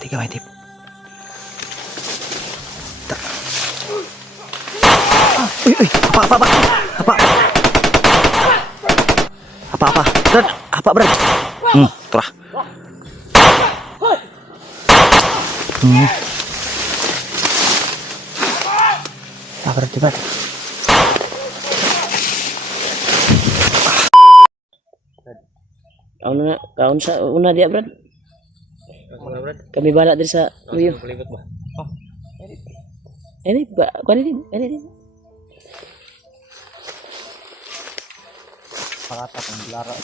Tiga may tip. Uy, uy, apa. Brad, apa, Brad? Turah. Brad, Brad. Kaon sa una dia, Brad. Kami bala diri sa Luyo. Ini din. Pakata pang lara.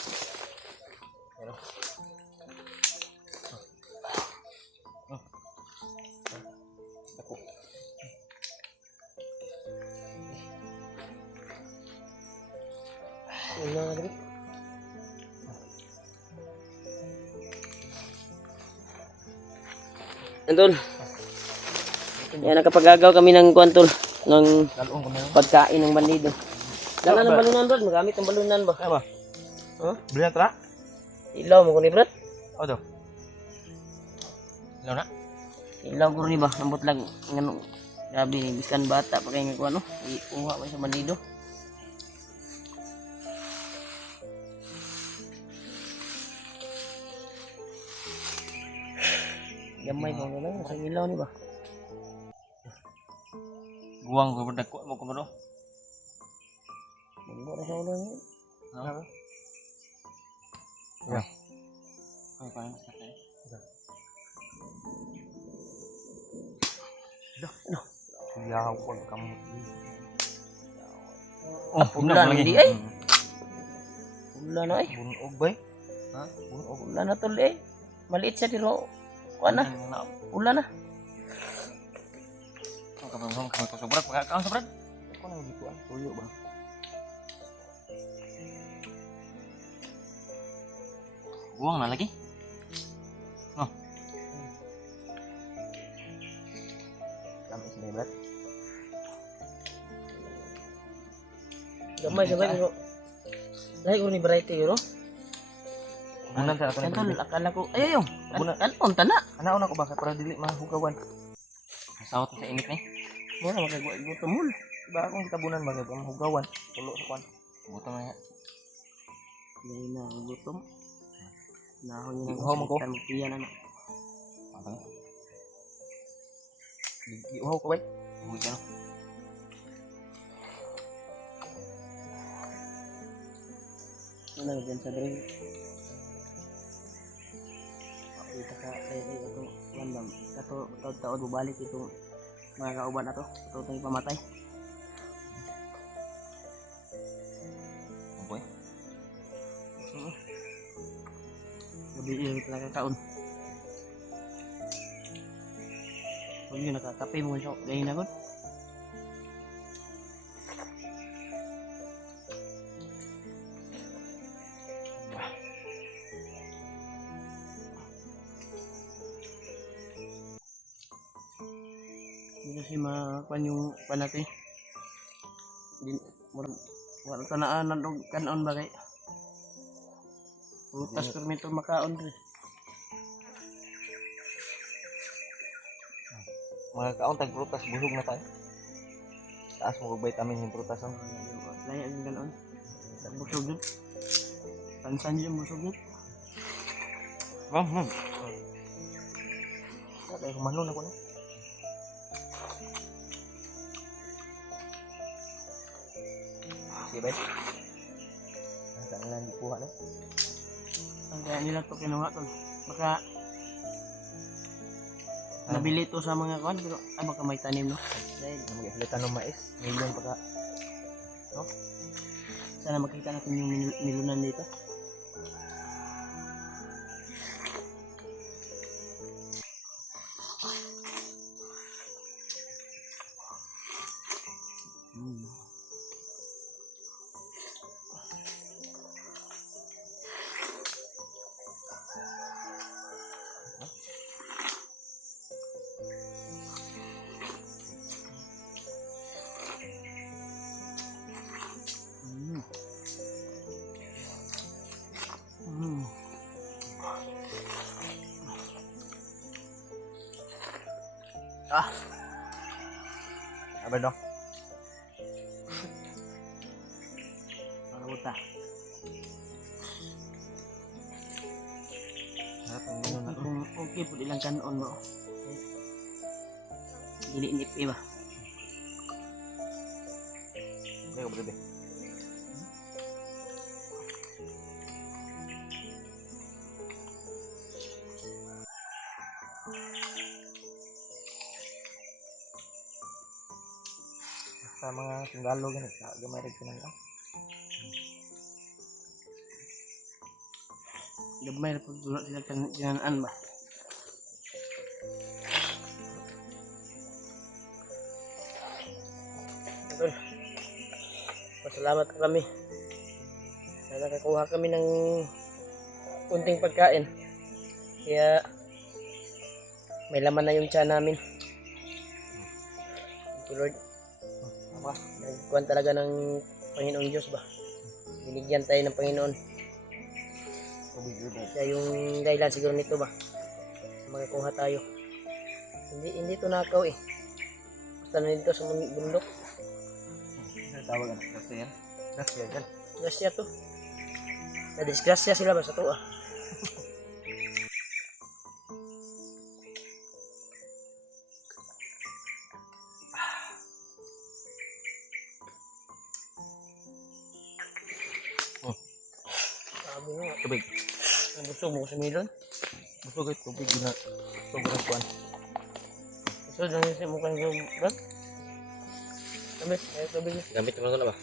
Tol. Yan, nakapagagaw kami ng kuwan, Tol. Ng pagkain ng bandido. Dala ng balunan, Brad. Magamit ng balunan ba? Apa? Huh? Beli na tra? Ilaw mo ko ni, Brad. Oh, do. Ilaw na? Ilaw ko ni ba? Ambot lang. Ngano, grabe ni. Biskan bata pa kayo nga kuwan, no? Iuha pa sa bandido. Gamay ko na lang. Sa ilaw ni ba? Guwang ko berdako mo ko bro. Munggo na sa ulo niya. Apa? Ya. Ay, paano sa kanya? Dah. Yaw ko kamu. Ulan hindi ay. Ulan ay. Bunog bay. Ha? Bunog. Ulan na tol eh. Maliit siya pero kuan na. Ulan na. Kamu ke sobrat, kamu sobrat. Kok nang gituan? Tuyo bang. Buang na lagi. Oh. Kami sini berat. Gamay sa pero dahil ko ni variety yun, no? Bunan sa ako ni. Tol, akala ko ayo. Kanon tana. Anaon ako ba para dili mahugawan. Sawat sa init ni. Muna magkagwa mul. Diba akong kitabunan ba kaya mahugawan. Tulo sa kwan. Buto na ya. Dahil na ang gutom. Nahon yun Iuhaw mo ko? ang magtiyan ano. Iuhaw ko ba? Uwi ka no. Ano na dyan sa drink? Kita ka ito landam. Kato taon bubalik itong mga kauban na to. Ito itong ipamatay. Okay. Gabi yun talaga kaon. Huwag nyo nakakape mo siya. Ganyan na gud. Hindi kasi makakuan yung panati. Wala tanaan na kanon ba kay? Prutas permito makaon rin. Mga kaon tag prutas busog na tayo. Taas mo kog vitamin yung prutas ang. Laya yung ganon. Busog yun. Pansan yun busog yun. Kaya kumanon ako na. Sige ba? Saan lang ikuha na? Ang kaya nila to kinuha tol. Baka nabili to sa mga kuan pero baka may tanim no. Dahil Mag-ihlita ng mais. Million pa ka. No? sana makita natin yung nilunan dito. Ah. Apa dong? Para buta. Sarap ang ganun na. Kung okay po ilang kanon mo. Dili-nip iba. Ini ko bebe. Sa mga tinggalo ganit, gamay rin pinang ka. Gamay na po sila kanaan ba. Tol, pasalamat po kami. Nakakuha kami ng kunting pagkain. Kaya may laman na yung tiyan namin. Thank you Lord. Apa? Nagkuhan talaga ng Panginoon Diyos ba. Binigyan tayo ng Panginoon. Tubig yun eh. Siya yung dahilan siguro nito ba. Makakuha tayo. Hindi to nakaw eh. Basta na dito sa bundok. Ano tawag ano? Grasya yan? Grasya yan. Grasya to. Na-disgrasya sila ba sa to ah. Sabi nga. Tubig. Ang busog mo sa milon. Busog ay tubig yun na. Sobrang kuwan. So, lang yung mukha nyo, bro? Gamit, ayaw tubig nyo. Gamit naman ko na ba?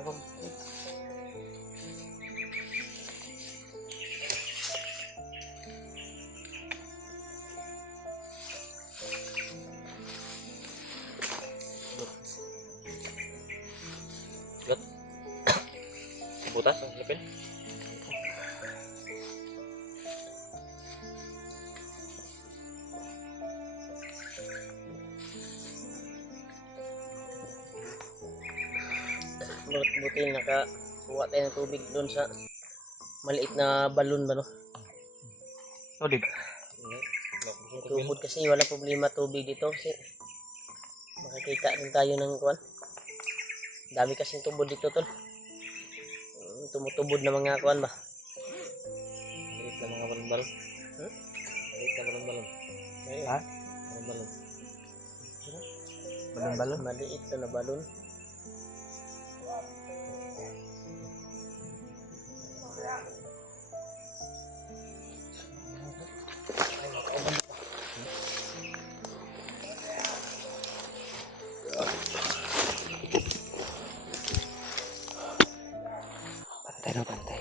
Ako. Got. Butas ang lipin. Buti nakakuha tayo ng tubig doon sa maliit na balon ba no? Solid. Yung tubod kasi wala problema tubig dito kasi makakita din tayo ng kuwan. Dami kasing tubod dito tol. Tumutubod na mga kuwan ba? Maliit na mga balon-balon. Maliit na balon-balon. Ha? Balon-balon. Balon-balon? Maliit na balon. Pantay na pantay.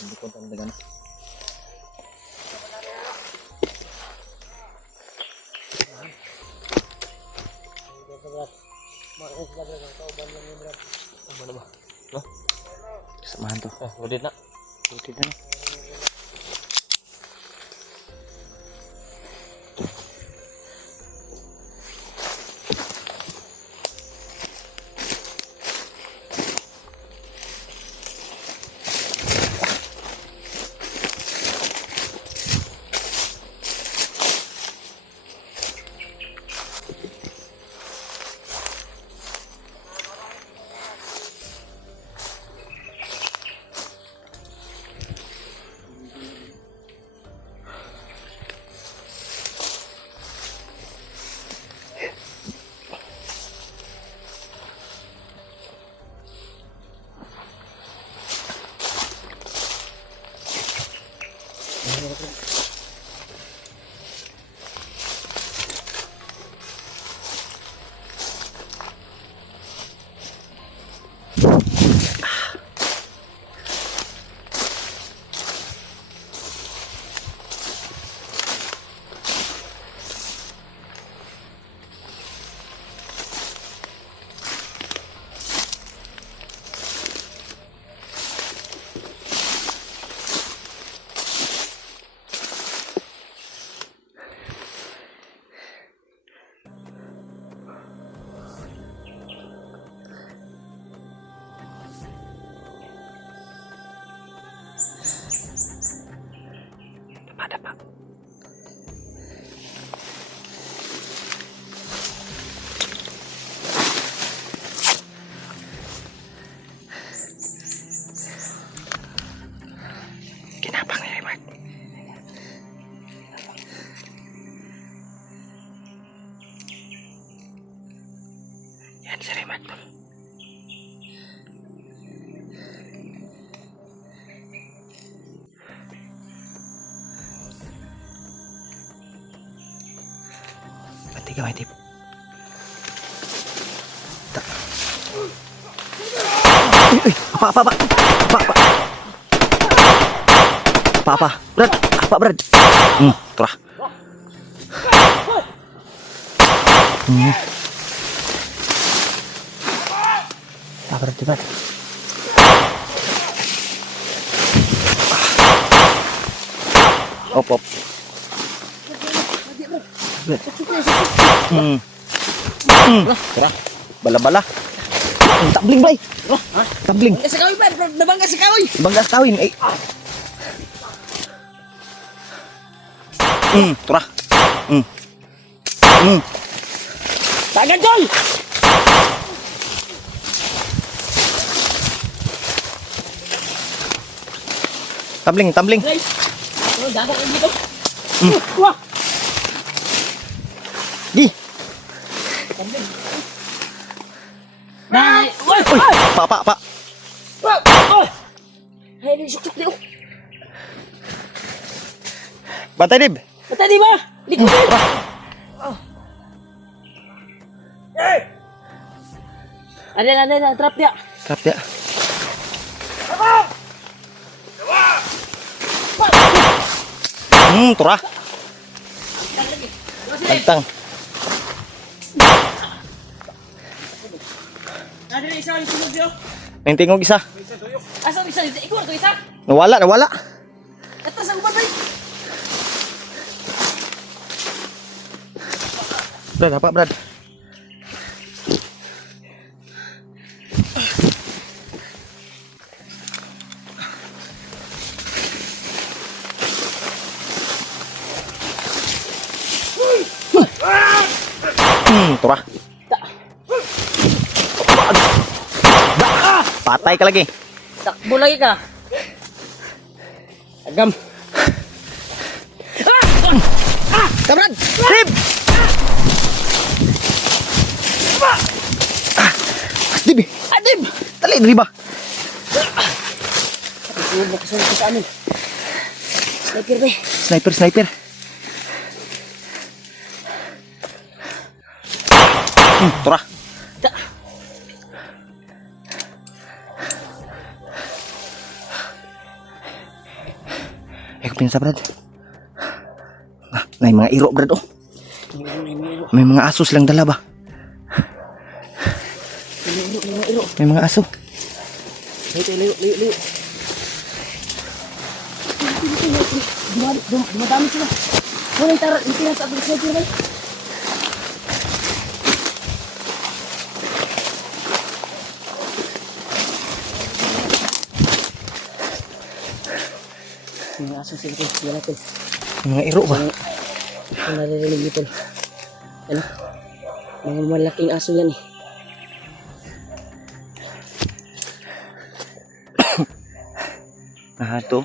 Hindi ko tandagan. Ano ba? No? Kasamahan to. Udit na. Udit na. Dapa. Kinapang ni Mark. Yan si Raymond. Pati ka may tip. Uy, apa. Apa, Brad? Apa, Brad? Tara. Apa, Brad? Brad? Op. Brad. Tara. Bala-bala. Tabling, bay. Tabling. Bangga sa kawin pa, nabangga sa kawin. Bangga sa kawin. Ay. Tara. Tagan, Joy! Tabling. Guys, dagat ang dito. Wah! Di. Nay! Uy! Pa. Uy! Ay, suk-suk di, oh. Bantay, Dib. Mata di ba? Di ko din. Ada, trap dia. Trap dia. Turah. Tantang. Ada ni isa yung sunod yo. Nang tingog isa. Asa isa? Igor to isa. Nawala. Atas ang uban, bay. Brad, apa, Brad? Turah. Patay ka lagi. Takbo lagi ka. Agam. Kamran! Rib! Dib! Adib! Dali, dari ba? Suod na kasunod sa amin. Sniper, bay. Sniper. Turah. Pinsa, Brad. May mga iro, Brad, oh. May mga asos lang dala ba? May mga aso. Layo. Dumadami sila. Wala yung tarat. Hindi na sa ating sniper, bay. Mga aso sila ito. Yan natin. Mga iro ba? Ang naririnig ito. Ano? Mga malaking aso yan eh. To.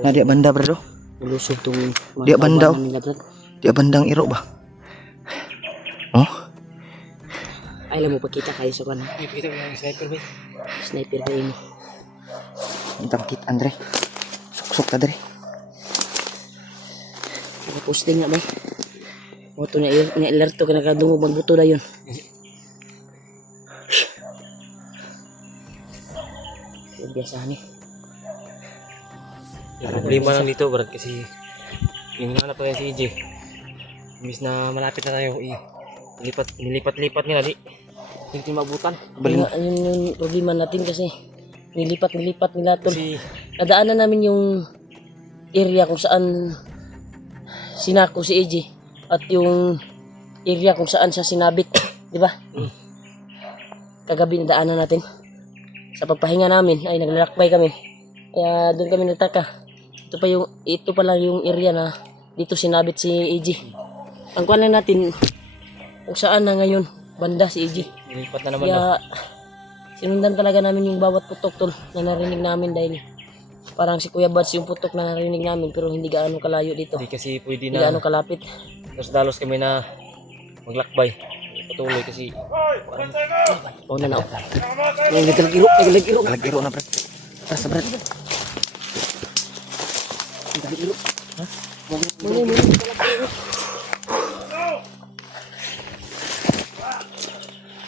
Na dia banda, Brad, oh. Ulusog itong Dia banda, oh. nila, Brad. Dia bandang iro ba? Oh? Ay, alam mo, pagkita kayo sa kanan. Ay, pagkita ko yung sniper, bay. Sniper kayo mo. Intang kit, Andre. Sok ta, Andre. Posting nga, bay. Moto na alerto ka nakadungog magbuto na yun. Yung biyasahan eh. Yung problema lang dito, Brad, kasi yung hinahanap tayo si EJ. Imbis na malapit na tayo, nilipat-lipat nga, hindi tayo mabutan. Yung problema natin kasi nilipat nila tol. Kasi Nadaanan namin yung area kung saan sinako si EJ at yung area kung saan siya sinabit, di ba? Kagabi nadaanan natin. Sa pagpahinga namin ay naglalakbay kami. Kaya doon kami nagtaka. Ito pa lang yung area na dito sinabit si AJ. Ang kuwan lang natin kung saan na ngayon banda si AJ. Nilipat na naman daw. Kaya sinundan talaga namin yung bawat putok tol na narinig namin dahil parang si Kuya Buds yung putok na narinig namin pero hindi gaano kalayo dito. Hindi kasi pwede Hindi na gaano kalapit. dalos kami na maglakbay. Patuloy kasi Oh na. Naglalagiro. Lagiro na, Brad. Basta brad. Naglalagiro. Ha? Muli.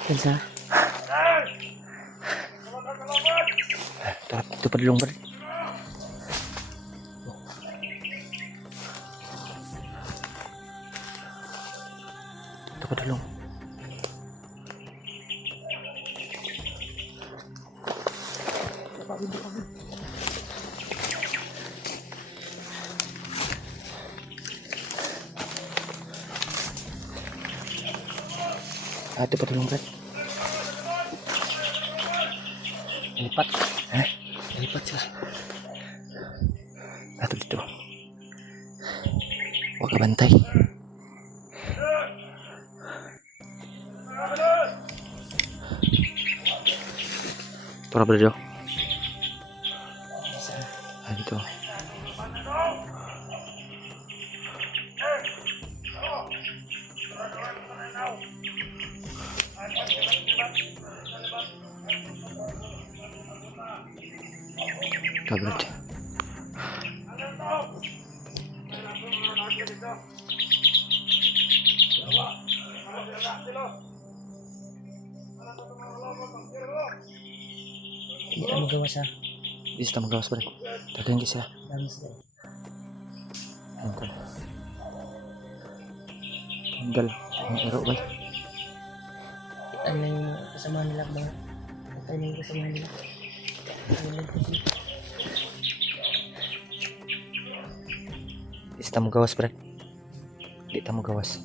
Kansa? Ito pa dulong, Brad. Ito pa dulong. Ito pa dulong, Brad. lipat. Ha? Lipat sila. Ato dito. Huwag ka bantay. Ito na, Brad. Dito. Ito, Brad. Hindi na magawa sa Di sila magawas, Brad. Tagayin ka sila. dami sila. Ayun ko. Tanggal. Ang ero, bay. Ano na yung kasama nila mga ano na yung kasama nila. Di sila magawas, Brad. Di ta magawas.